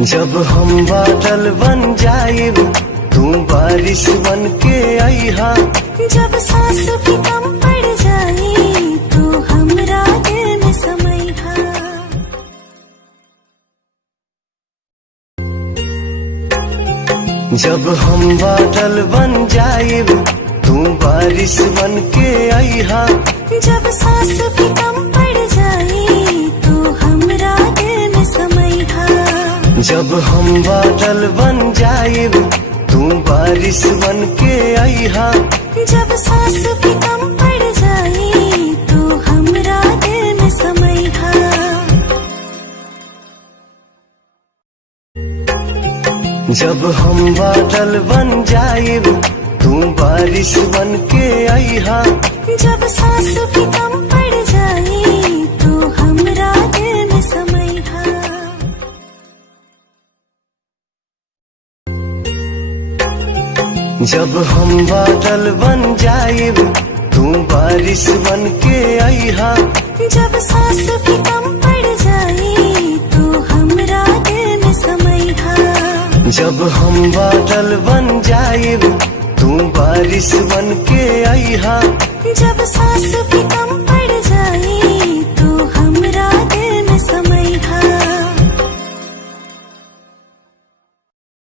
जब हम बादल बन जाएब तू बारिश बन के आईहा। जब सांस भी कम पड़ जाए तो हमरा दिल में समैहा। जब हम बादल बन जाएब तू बारिश बन के आईहा। जब सांस भी कम पड़ जाए तो हमरा दिल में समैहा। जब हम बादल बन जाएब तू बारिश बन के आईहा। जब सांस भी कम पड़ जाए तो हमरा दिल में समैहा। जब हम बादल बन जाएब तू बारिश बन के आईहा। जब सांस भी कम पड़ जाए तो हमरा दिल में समैहा। जब हम बादल बन जाएब तू बारिश बन के आईहा। जब सांस भी कम पड़ जाए तो हमरा दिल में समैहा। जब हम बादल बन जाएब तू बारिश बन के आईहा। जब सांस भी कम पड़